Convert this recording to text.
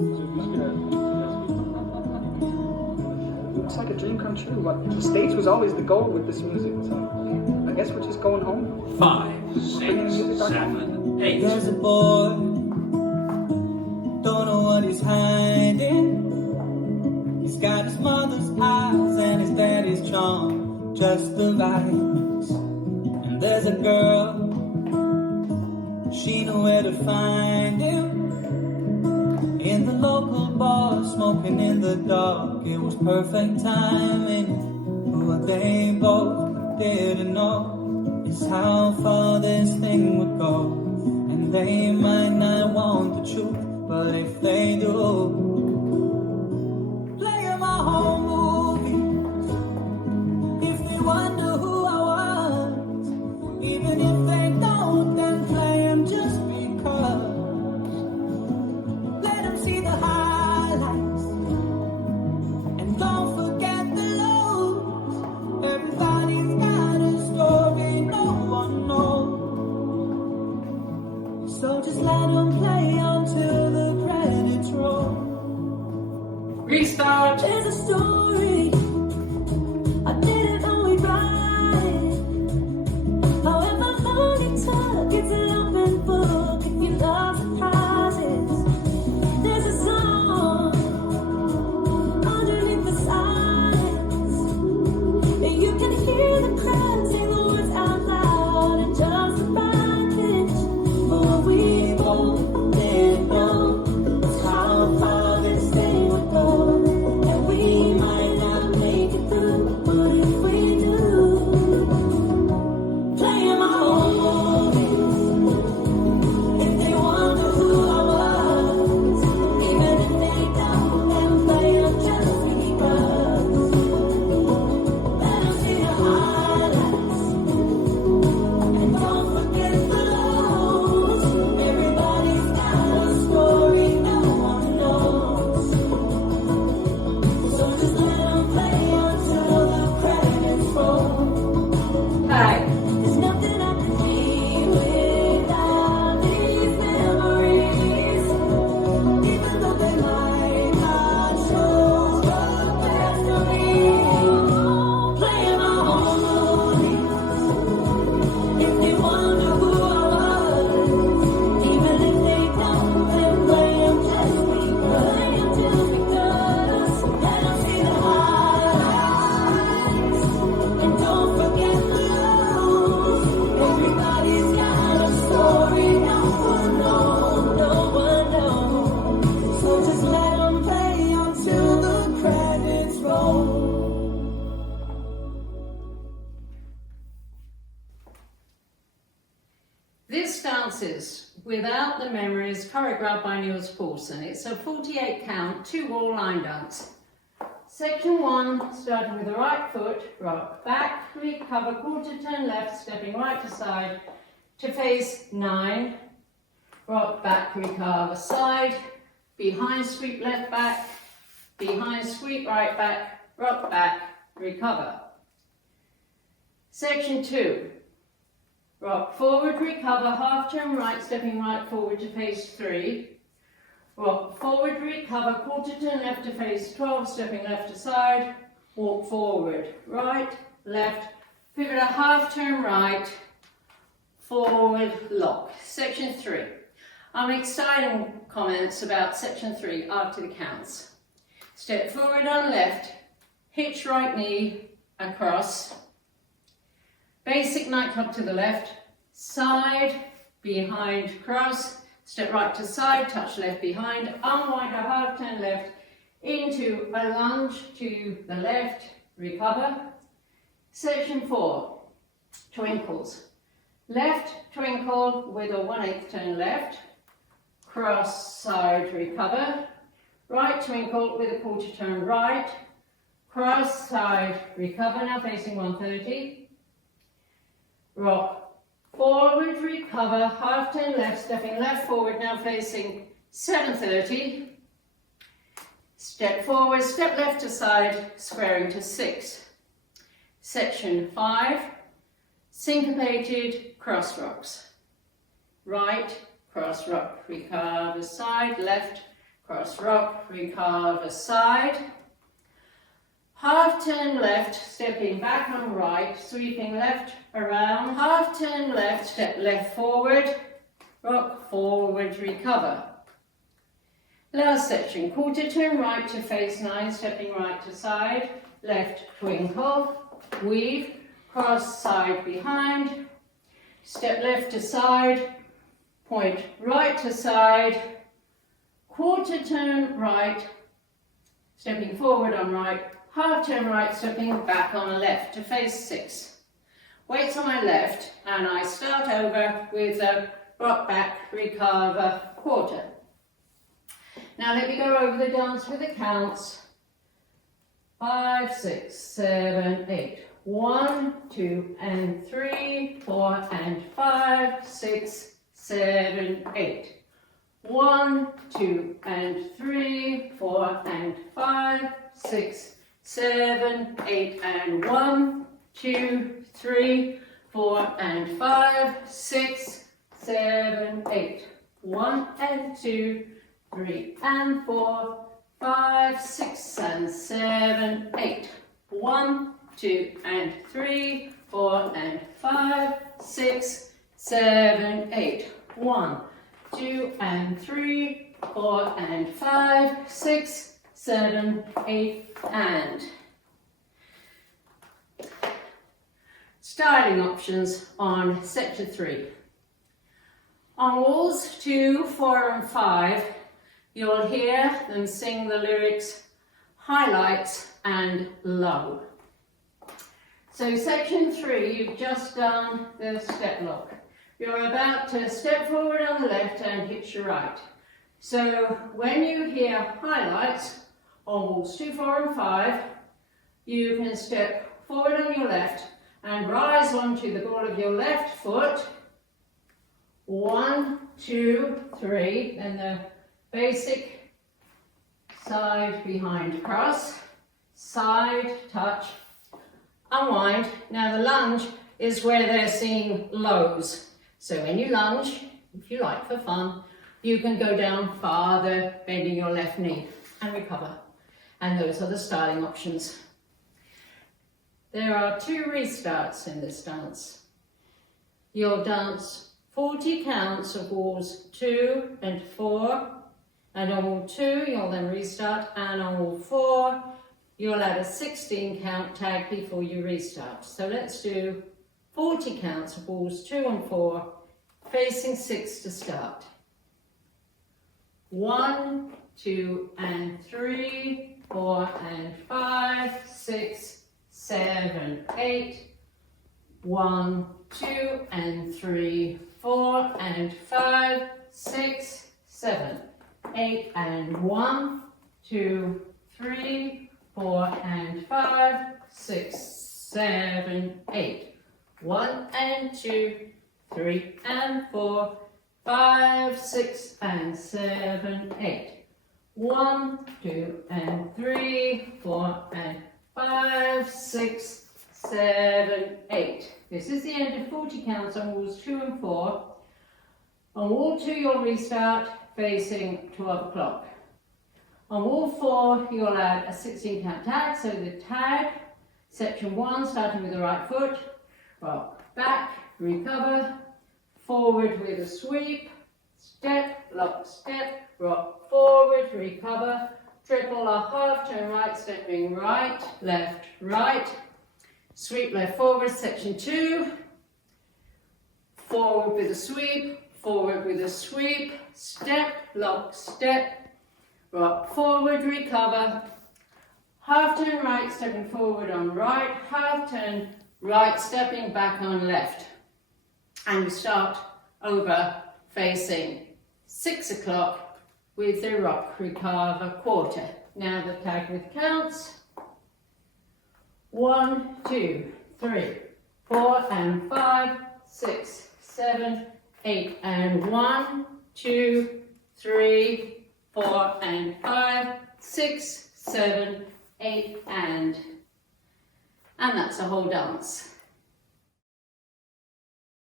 Looks like a dream come true, but the States was always the goal with this music, so I guess we're just going home. 5, 6, 7, 8. There's a boy, don't know what he's hiding. He's got his mother's eyes and his daddy's charm, just the right mix. And there's a girl, she knew where to find him. In the local bar, smoking in the dark, it was perfect timing. What they both didn't know is how far this thing would go. And they might not want the truth, but if they do, play 'em our home movies. If they wonder who I was, even if they don't, then play 'em just because. Let 'em see the highlights, and don't forget the lows. Everybody's got a story no one knows. So just let 'em play until the credits roll. Restart. There's a story I didn't always write. However long it took, it's an open book if you love surprises. There's a song underneath the silence, and you can hear the crowd say the words out loud and just the right pitch. But what we both didn't know is how far this thing would go. And we might not make it through, but if we do, play 'em our home movies. If they wonder who I was, even if they don't, then play 'em just because. Let 'em see the highlights, and don't forget the lows. Everybody's got a story no one knows. So just let 'em play until the credits roll. Hi. There's nothing I can be without these memories. Even though they might not show the best of me. Play 'em our home movies. If they wonder who I was, even if they don't, then play 'em just because. Let 'em see the highlights, and don't forget the lows. Everybody's got a story no one knows, no one knows. So just let 'em play until the credits roll. This dance is Without the Memories, choreographed by Niels Paulsen. It's a 48 count, 2-wall line dance. Section 1, starting with the right foot, rock back, recover, quarter turn left, stepping right to side to face 9, rock back, recover, side, behind, sweep left back, behind, sweep right back, rock back, recover. Section 2, rock forward, recover, half turn right, stepping right forward to face 3. Rock forward, recover, quarter turn left to face 12, stepping left to side. Walk forward, right, left, pivot a half turn right, forward, lock. Section 3. I'll make exciting comments about section 3 after the counts. Step forward on left, hitch right knee across. Basic nightclub to the left, side, behind, cross, step right to side, touch left behind, unwind a half turn left, into a lunge to the left, recover. Section 4, twinkles. Left twinkle with a 1/8 turn left, cross side, recover. Right twinkle with a quarter turn right, cross side, recover, now facing 130. Rock forward, recover, half turn left, stepping left forward, now facing 730. Step forward, step left to side, squaring to 6. Section 5, syncopated cross rocks. Right, cross rock, recover, side, left, cross rock, recover side, half turn left, stepping back on right, sweeping left around, half turn left, step left forward, rock forward, recover. Last section, quarter turn right to face 9, stepping right to side, left twinkle, weave, cross side behind, step left to side, point right to side, quarter turn right, stepping forward on right, half turn right, stepping back on left to face 6. Weights on my left, and I start over with a rock back, recover, quarter. Now let me go over the dance with the counts. 5, 6, 7, 8. 1, 2, and 3, 4, and 5, 6, 7, 8. 1, 2, and 3, 4, and 5, 6, 7, 8, and 1, 2, 3, 4, and 5, 6, 7, 8. 1 and 2, 3 and 4, 5, 6 and 7, 8. 1, 2 and 3, 4 and 5, 6, 7, 8. 1, 2 and 3, 4 and 5, 6, 7, 8, and. Styling options on sector 3. On walls 2, 4 and 5, you'll hear them sing the lyrics highlights and low. So section 3, you've just done the step lock. You're about to step forward on the left and hitch your right. So when you hear highlights on walls 2, 4 and 5, you can step forward on your left and rise onto the ball of your left foot. 1, 2, 3, then the basic side behind cross, side touch, unwind. Now the lunge is where they're seeing lows. So when you lunge, if you like for fun, you can go down farther, bending your left knee and recover. And those are the styling options. There are 2 restarts in this dance. You'll dance 40 counts of walls 2 and 4, and on wall 2 you'll then restart, and on wall 4 you'll add a 16 count tag before you restart. So let's do 40 counts of walls 2 and 4, facing 6 to start. 1, 2 and 3, 4 and 5, 6, 7, 8. 1, 2 and 3, 4 and 5, 6, 7, 8 and 1, 2, 3, 4 and 5, 6, 7, 8. 1 and 2, 3 and 4, 5, 6 and 7, 8. 1, 2 and 3, 4 and 5, 6, 7, 8. This is the end of 40 counts on walls 2 and 4. On wall 2 you'll restart facing 12 o'clock. On wall 4 you'll add a 16 count tag, so the tag, section 1 starting with the right foot, rock back, recover, forward with a sweep, step, lock, step, rock forward, recover, triple or half turn right, stepping right, right, sweep left forward, section 2, forward with a sweep, forward with a sweep, step, lock, step, rock forward, recover, half turn right, stepping forward on right, half turn right, stepping back on left. And we start over facing 6 o'clock with the rock recover quarter. Now the tag with counts. 1, 2, 3, 4 and 5, 6, 7, 8 and 1, 2, 3, 4 and 5, 6, 7, 8 and that's a whole dance.